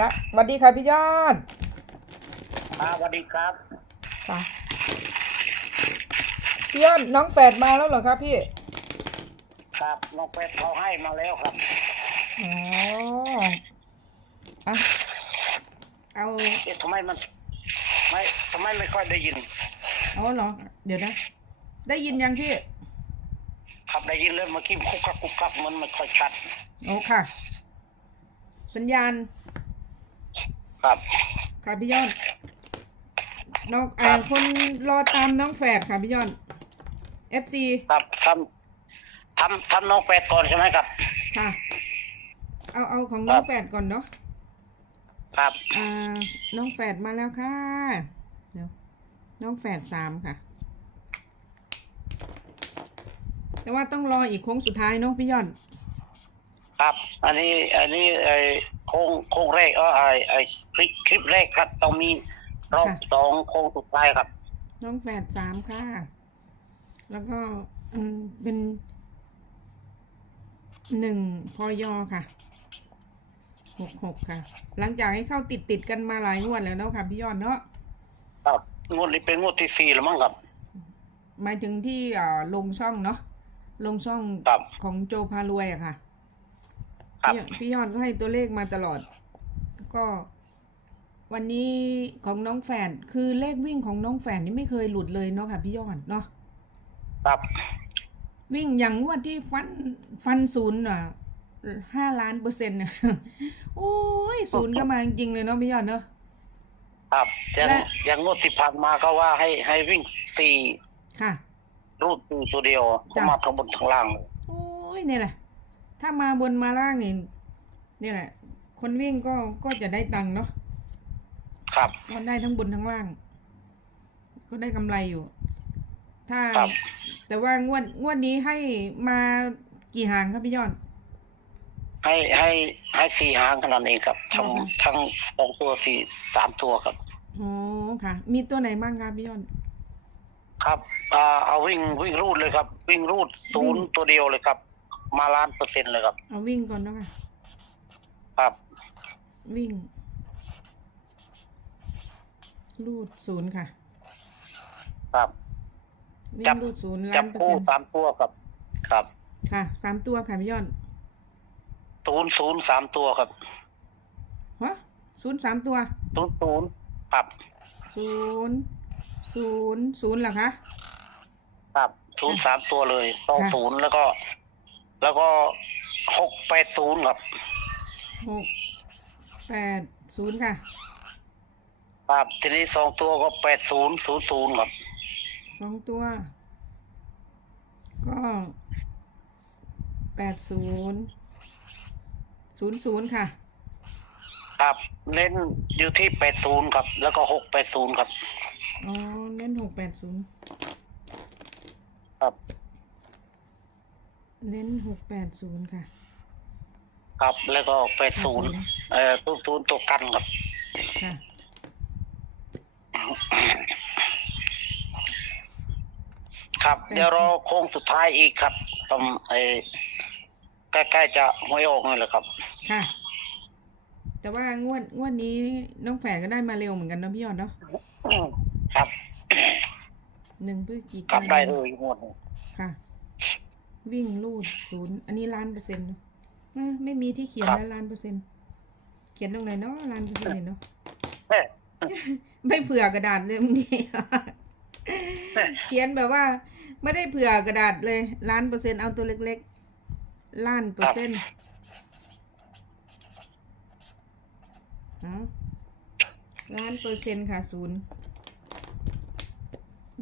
นะสวัสดีค่ะพี่ยอดอ่าสวัสดีครับค่ะพี่ยอดน้องแฝดมาแล้วเหรอครับพี่ ครับน้องเป็ดเขาให้มาแล้วครับอ๋ออะเอาเอ๊ะทำไมมันไม่ทำไมไม่ค่อยได้ยินเอาเหรอ เดี๋ยวนะ ได้ยินยังพี่ ครับได้ยินเลยเมื่อกี้คุกคักคุกคักมันไม่ค่อยชัดโอ้ค่ะ สัญญาณ ครับค่ะพี่ยอดน้องอ่าคนรอตามน้องแฝดค่ะพี่ยอด FC ครับทำทำทำน้องเป็ดก่อนใช่ไหมครับ ค่ะ เอาเอาของน้องแฝดก่อนเนาะครับอ่าน้องแฝดมาแล้วค่ะเดี๋ยวน้องแฝดสามค่ะ แต่ว่าต้องรออีกโค้งสุดท้ายเนาะพี่ยอด ครับ อันนี้อันนี้ไอ้ โค้งโค้งแรกเออไอ้ไอ้คลิปคลิปแรกครับต้องมีรอบค่ะ สองโค้งสุดท้ายครับ น้องแฝดสามค่ะ แล้วก็อืมเป็นหนึ่งพอยอค่ะหกหกค่ะ หลังจากให้เข้าติดติดๆกันมาหลายงวดแล้วเนาะค่ะพี่ยอดเนาะครับงวดนี้เป็นงวดที่สี่แล้วมั้งครับ หมายถึงที่อ่าลงช่องเนาะลงช่องครับ ของโจพารวยอะค่ะ ครับ พี่พี่ยอดก็ให้ตัวเลขมาตลอด ก็วันนี้ของน้องแฝดคือเลขวิ่งของน้องแฝดนี่ไม่เคยหลุดเลยเนาะค่ะพี่ยอดเนาะครับวิ่งอย่างงวดที่ฟันฟันศูนย์อะห้าล้านเปอร์เซ็นต์เนี่ยโอ้ยศูนย์ก็มาจริงๆเลยเนาะพี่ยอดเนาะครับอย่างและอย่างงวดที่ผ่านมาก็ว่าให้ให้วิ่งสี่ค่ะ รูดอยู่ตัวเดียวก็จ้ะมาทั้งบนทั้งล่างเลยโอ้ยเนี่ยแหละ ถ้ามาบนมาล่างนี่นี่แหละ คนวิ่งก็ก็จะได้ตังค์เนาะครับก็ได้ทั้งบนทั้งล่าง ก็ได้กำไรอยู่ ถ้าครับแต่ว่างวดงวดนี้ให้มากี่หางครับพี่ยอดให้ให้ให้สี่หางขนาดเองครับ ทั้งอือฮึทั้งสองตัวสี่สามตัวครับอ๋อค่ะ มีตัวไหนบ้างครับพี่ยอดครับอ่าเอาวิ่งวิ่งรูดเลยครับ วิ่งรูดศูนย์ตัวเดียวเลยครับ มาล้านเปอร์เซ็นต์เลยครับ เอาวิ่งก่อนเนาะค่ะ ครับ วิ่ง รูดศูนย์ค่ะ ครับวิ่จังบรูดศูนย์จัล้าบนเปอร์คู่เซ็นต์สามตัวครับ ครับค่ะสามตัวค่ะพี่ยอดศูนย์ศูนย์สามตัวครับฮะศูนย์สามตัวศูนย์ศูนย์ครับ ศูนย์ศูนย์ศูนย์เหรอคะ ครับศูนย์สามตัวเลยสองค่ะศูนย์แล้วก็ แล้วก็หกแปดศูนย์ครับหกแปดศูนย์ค่ะ ครับทีนี้สองตัวก็แปดศูนย์ศูนย์ศูนย์ครับสองตัว ก็แปดศูนย์ศูนย์ศูนย์ค่ะ ครับเน้นอยู่ที่แปดศูนย์ครับ แล้วก็หกแปดศูนย์ครับอ๋อเน้นหกแปดศูนย์ครับ เน้นหกแปดศูนย์ค่ะ ครับแล้วก็แปดศูนย์เอ่อศูนย์ศูนย์ตัวกันครับค่ะ ครับแปดเดี๋ยวรอโค้งสุดท้ายอีกครับตรงไอ้ใกล้ๆจะหวยออกนี่แหละครับ ค่ะ แต่ว่างวดงวดนี้น้องแฝดก็ได้มาเร็วเหมือนกันเนาะพี่ยอดเนาะครับหนึ่งพฤศจิกลักาบได้เลยงวดนี้ค่ะ วิ่งลูดศูนย์อันนี้ล้านเปอร์เซ็นต์เนอะเอ้อไม่มีที่เขียนแล้วล้านเปอร์เซ็นต์เขียนตรงไหนเนาะล้านเปอร์เซ็นต์เนี่ยเนาะเอ้ยไม่เผื่อกระดาษเลยมึงนี่เขียนแบบว่า ไม่ได้เผื่อกระดาษเลยล้านเปอร์เซ็นต์เอาตัวเล็กๆล้านเปอร์เซ็นต์เอาล้านเปอร์เซ็นต์ค่ะศูนย์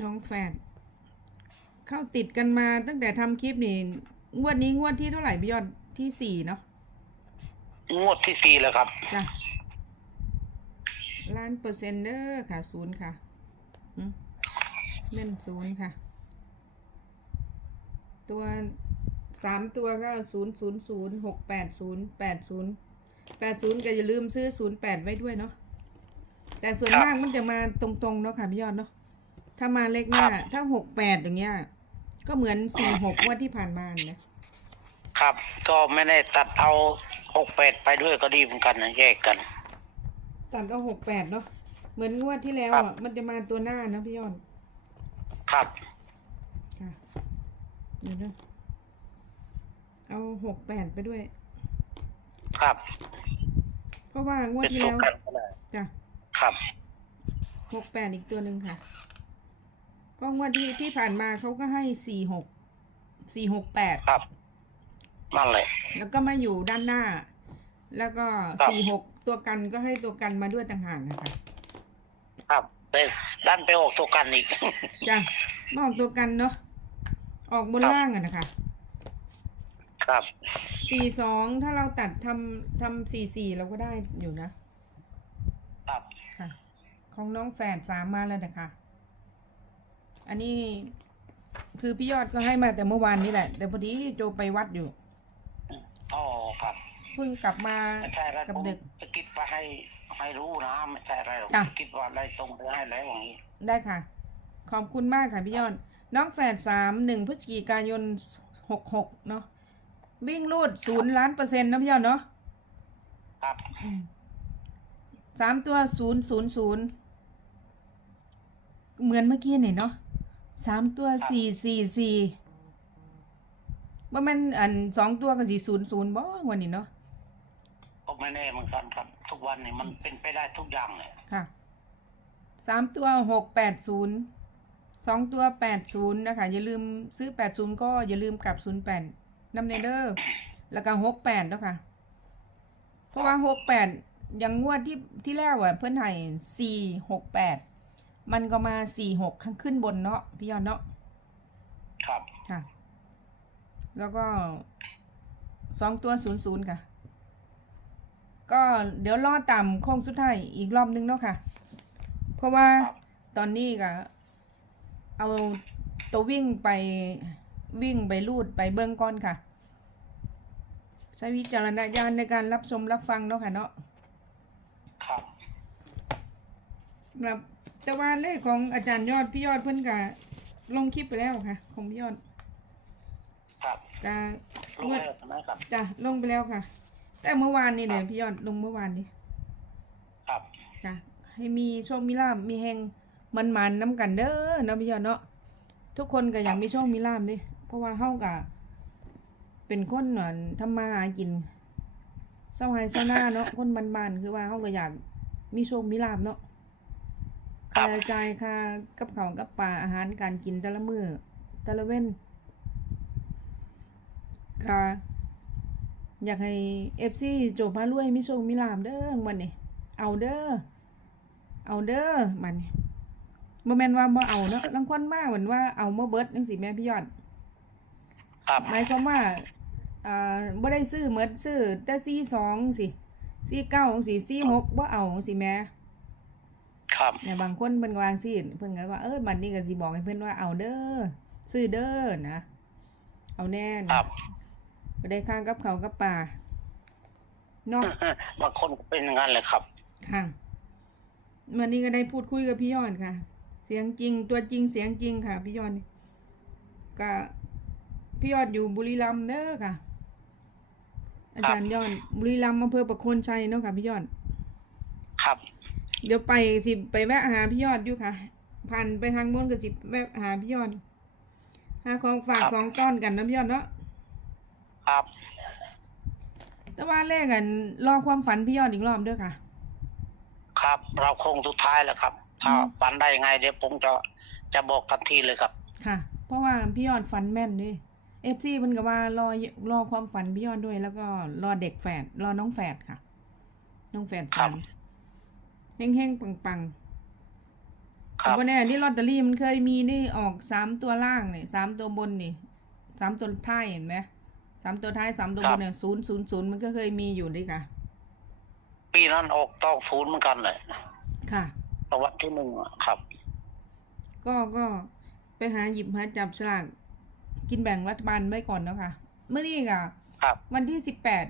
น้องแฝด เข้าติดกันมาตั้งแต่ทำคลิปนี่งวดนี้งวดที่เท่าไหร่พี่ยอดที่สี่เนาะงวดที่สี่แล้วครับจ้ะล้านเปอร์เซ็นต์เด้อค่ะศูนย์ค่ะอืมเล่นศูนย์ค่ะ ตัวสามตัวก็ศูนย์ศูนย์ศูนย์หกแปดศูนย์แปดศูนย์แปดศูนย์ก็อย่าลืมซื้อศูนย์แปดไว้ด้วยเนาะแต่ส่วนครับมากมันจะมาตรงๆเนาะค่ะพี่ยอดเนาะถ้ามาเลขหน้าครับถ้าหกแปดอย่างเงี้ย ก็เหมือนสี่หกว่าที่ผ่านมานะ ครับ ก็ไม่ได้ตัดเอาหกแปดไปด้วยก็ดีเหมือนกันนะแยกกัน ตัดเอาหกแปดเนาะ เหมือนงวดที่แล้วครัอะบมันจะมาตัวหน้านะพี่ยอดครับค่ะเดี๋ยวนะเอาหกแปดไปด้วย ครับเพราะว่างวดเป็นที่ตัวแล้วกันก็ได้จ้ะครับ หกแปดอีกตัวหนึ่งค่ะ เพราะงวดที่ที่ผ่านมาเขาก็ให้สี่หกสี่หกแปดครับนั่นแหละ แล้วก็มาอยู่ด้านหน้า แล้วก็ครับ สี่หกตัวกันก็ให้ตัวกันมาด้วยต่างหากนะคะครับแต่ดันไปออกตัวกันอีก จ้ะมาออกตัวกันเนาะออกบนครับ ล่างอะนะคะครับ สี่สองถ้าเราตัดทำทำสี่สี่เราก็ได้อยู่นะครับ ค่ะ ของน้องแฝดสามมาแล้วนะคะ อันนี้คือพี่ยอดก็ให้มาแต่เมื่อวานนี้แหละ แต่พอดีโจไปวัดอยู่ อ๋อครับเพิ่งกลับมาไม่ใช่อะไรกับผมเด็กสะกิดไปให้ให้รู้นะไม่ใช่อะไรหรอกจ้ะสะกิดว่าอะไรตรงไปให้แล้วอย่างนี้ ได้ค่ะ ขอบคุณมากค่ะพี่ยอด น้องแฝดสามหนึ่งพฤศจิกายนหกหกเนาะวิ่งรูดศูนย์ล้านเปอร์เซ็นต์นะพี่ยอดเนาะครับอืมสามตัวศูนย์ศูนย์ศูนย์เหมือนเมื่อกี้นี่เนาะ สามตัวสี่สี่สี่ว่ามันอันสองตัวกันสี่ศูนย์ศูนย์บ่วันนี้เนาะก็ไม่แน่เหมือนกันครับ ทุกวันนี้มันเป็นไปได้ทุกอย่างเลยค่ะสามตัวหกแปดศูนย์สองตัวแปดศูนย์นะคะ อย่าลืมซื้อแปดศูนย์ก็อย่าลืมกลับศูนย์แปดนำเนเดอร์แล้วก็หกแปดแล้วค่ะ เพราะว่าหกแปดยังงวดที่ที่แล้วอะเพื่อนให้สี่หกแปด มันก็มาสี่หกข้างขึ้นบนเนาะพี่ยอนเนาะครับ ค่ะ แล้วก็สองตัวศูนย์ศูนย์ค่ะ ก็เดี๋ยวรอต่ำโค้งสุดท้ายอีกรอบนึงเนาะค่ะ เพราะว่าตอนนี้ก็เอาตัววิ่งไปวิ่งไปลูดไปเบื้องก้อนค่ะ ใช้วิจารณญาณในการรับชมรับฟังเนาะค่ะเนาะครับแบบ แต่ว่าเลขของอาจารย์ยอดพี่ยอดเพิ่นก็ลงคลิปไปแล้วค่ะ ของพี่ยอดครับก็รู้แล้วใช่ไหมครับ จ้ะลงไปแล้วค่ะ แต่เมื่อวานนี่เนี่ยพี่ยอดลงเมื่อวานนี้ครับ จ้ะให้มีโชคมีลาบมีแหงมันมันๆน้ำกันเด้อเนาะพี่ยอดเนาะทุกคนก็อยากมีโชคมีลาบดิเพราะว่าเฮาก็เป็นคนเหมือนทำมาหากินเศร้าไห้เศร้าหน้าเนาะคนบ้านๆคือว่าเฮาก็อยากมีโชคมีลาบเนาะ ครัค่าบใช้จ่ายค่ากับข้าวกับปลาอาหารการกินแต่ละมื้อแต่ละเว้นก็อยากให้ FC โจพารวยมีโชคมีลาบเด้อวันนี้เอาเด้อเอาเด้อมันบ่แม่นว่าบ่เอาเนาะลางคนมาเหมือนว่าเอาบ่เบิดจังซี่แม่พี่ยอดครับหมายความว่าอ่าบ่ได้ซื้อหมดซื้อแต่42สิ49จังซี่46บ่เอาจังซี่แม่ ครับเนี่ยบางคนเพิ่นก็วาจังซี่เพิ่นก็ว่าเออบัดนี้ก็สิบอกให้เพิ่นว่าเอาเด้อซื้อเด้อนะเอาแน่คนะรับบ่ได้ข้างกับเขาวกับปลาเนาะบางคนก็เป็นอย่างนั้นเลยครับค่ะวันนี้ก็ได้พูดคุยกับพี่ยอดค่ะ เสียงจริงตัวจริงเสียงจริงค่ะ พี่ยอดนี่ก็พี่ยอดอยู่บุรีรัมย์เด้อค่ะ อาจารย์ยอดบุรีรัมย์อำเภอประโคนชัยเนาะค่ะพี่ยอดครับ เดี๋ยวไปสิไปแวะหาพี่ยอดอยู่ค่ะผ่านไปทางบนก็สิแวะหาพี่ยอดหาของฝากครับ ของต้อนกันนะพี่ยอดเนาะครับ แต่ว่าแรกกันรอความฝันพี่ยอดอีกรอบเด้อค่ะ ครับ เราคงสุดท้ายแล้วครับ ถ้าอืมปันได้ยังไงเดี๋ยวผมจะจะบอกทันทีเลยครับ ค่ะ เพราะว่าพี่ยอดฝันแม่นด้วยเอฟซีมันก็ว่ารอรอความฝันพี่ยอดด้วย แล้วก็รอเด็กแฝดรอน้องแฝดค่ะ น้องแฝดครัสาบมเฮง เฮงปังปังๆครับแต่ว่าแน่นี่ลอตเตอรี่มันเคยมีนี่ออกสามตัวล่างเนี่ยสามตัวบนนี่สามตัวท้ายเห็นไหมสามตัวท้ายสามตัวบนเนี่ยศูนย์ศูนย์ศูนย์มันก็เคยมีอยู่ด้วยค่ะ ปีนั้นออกต้องศูนย์เหมือนกันเลยค่ะประวัติที่หนึ่งอะครับ ก็ก็ไปหาหยิบหาจับฉลากกินแบ่งรัฐบาลไว้ก่อนเนาะค่ะเมื่อนี้ค่ะครับวันที่สิบแปด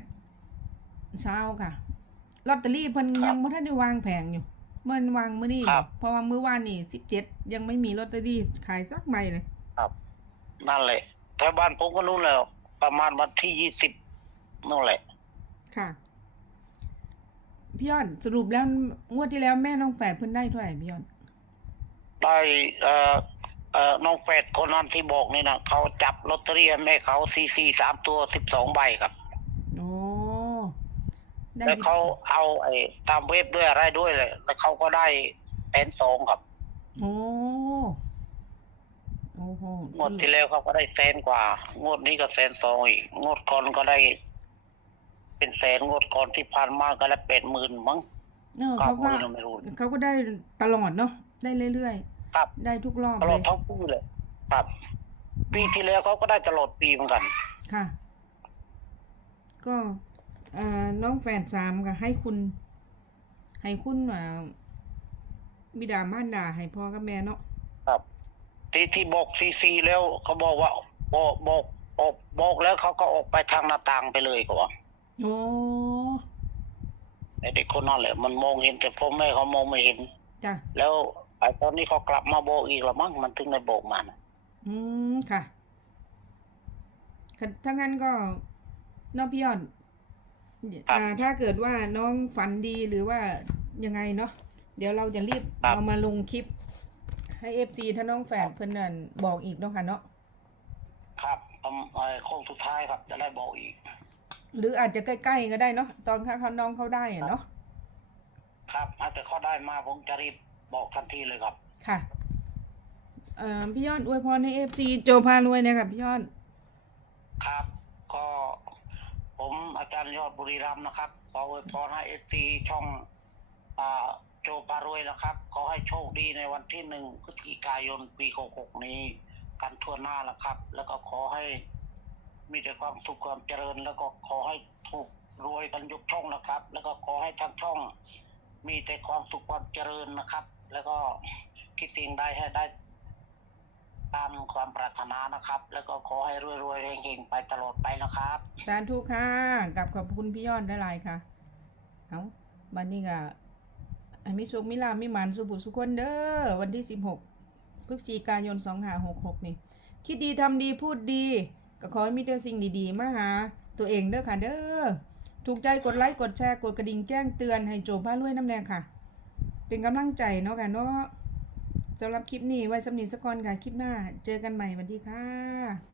เช้าค่ะ ลอตเตอรี่เพิ่นครับยังไม่ทันได้วางแผงอยู่มันวางมื้อนี้ครับ เพราะว่ามื้อวานนี่สิบเจ็ดยังไม่มีลอตเตอรี่ขายสักใบเลย นั่นแหละแถวบ้านผมก็นู่นแล้ว ประมาณวันที่ยี่สิบนู่นแหละ ค่ะ พี่ยอดสรุปแล้วงวดที่แล้วแม่น้องแฝดเพิ่นได้เท่าไหร่พี่ยอดได้เอ่อเอ่อน้องแปดคนนั้นที่บอกนี่นะเขาจับลอตเตอรี่ให้แม่เขาซีซีสามตัวสิบสองใบครับโอ้ ได้แล้วสิเขาเอาไอ้ตามเว็บด้วยอะไรด้วยเลย แล้วเขาก็ได้แสนสองครับโอ้โอ้โหงวดที่แล้วเขาก็ได้แสนกว่างวดนี้ก็แสนสองอีกงวดก่อนก็ได้ เป็นแสนงวดก่อนที่ผ่านมาก็ได้แปดหมื่นมั้งเออเก้าเขาหก็มื่นเราไม่รู้ เขาก็ได้ตลอดเนาะได้เรื่อยครับ ๆ ได้ทุกรอบตลเลอดยทั้งปีเลย ครับ ปีที่แล้วเขาก็ได้ตลอดปีเหมือนกัน ค่ะ ก็เอ่อ น้องแฝดสามค่ะให้คุณ ให้คุณอ่าบิดามารดาให้พ่อกับแม่เนาะครับ ที่ที่บอกซีซีแล้วเขาบอกว่าบอกบอกออกบอกแล้วเขาก็ออกไปทางหน้าต่างไปเลยเขาว่าโอ้ไอ้เด็กคนนั้นแหละ มันมองเห็นแต่พ่อแม่เขามองไม่เห็นจ้ะแล้วไอ้ตอนนี้เขากลับมาบอกอีกละมั้งมันถึงได้บอกมานะอืมค่ะค่ะถ้างั้นก็น้องพี่ยอด อ่าถ้าเกิดว่าน้องฝันดีหรือว่ายังไงเนาะเดี๋ยวเราจะรีบเอามาลงคลิป ให้เอฟซีถ้าน้องแฝดเพิ่นนั่นบอกอีกเนาะค่ะเนาะครับทำไอ้โค้งสุดท้ายครับ จะได้บอกอีก หรืออาจจะใกล้ๆก็ได้เนาะตอนถ้าเขาน้องเขาได้อะเนาะครับถ้าแต่เขาได้มาผมจะรีบบอกทันทีเลยครับค่ะเอ่อพี่ยอดอวยพรให้เอฟซีโจพารวยเนี่ยค่ะพี่ยอดครับก็ผม อาจารย์ยอดบุรีรัมย์นะครับ ขออวยพรให้เอซีช่องอ่าโจปารวยนะครับ ขอให้โชคดีในวันที่หนึ่งพฤศจิกายนปีหกหกนี้ กันทั่วหน้านะครับ แล้วก็ขอให้มีแต่ความสุขความเจริญ แล้วก็ขอให้ถูกรวยกันยกช่องนะครับ แล้วก็ขอให้ทั้งช่อง มีแต่ความสุขความเจริญนะครับ แล้วก็คิดสิ่งใดให้ได้ ตามความปรารถนานะครับ แล้วก็ขอให้รวยๆเฮงๆไปตลอดไปนะครับสาธุค่ะกับขอบคุณพี่ยอดได้ลายค่ะเอาบันนี้ก็ให้มิโชคมิลามิหมันสุบุสุคนเด้อวันที่สิบหกพฤศจิกายนสองหาหกหกนี่ คิดดีทำดีพูดดี ก็ขอให้มีแต่สิ่งดีๆ มาหา ตัวเองเด้อค่ะเด้อถูกใจกดไลค์กดแชร์กดกระดิ่งแจ้งเตือนให้โจมพารวยน้ำแดงค่ะ เป็นกำลังใจเนาะค่ะเนาะ สำหรับคลิปนี้ไว้สำนีสกอนค่ะ คลิปหน้า เจอกันใหม่สวัสดีค่ะ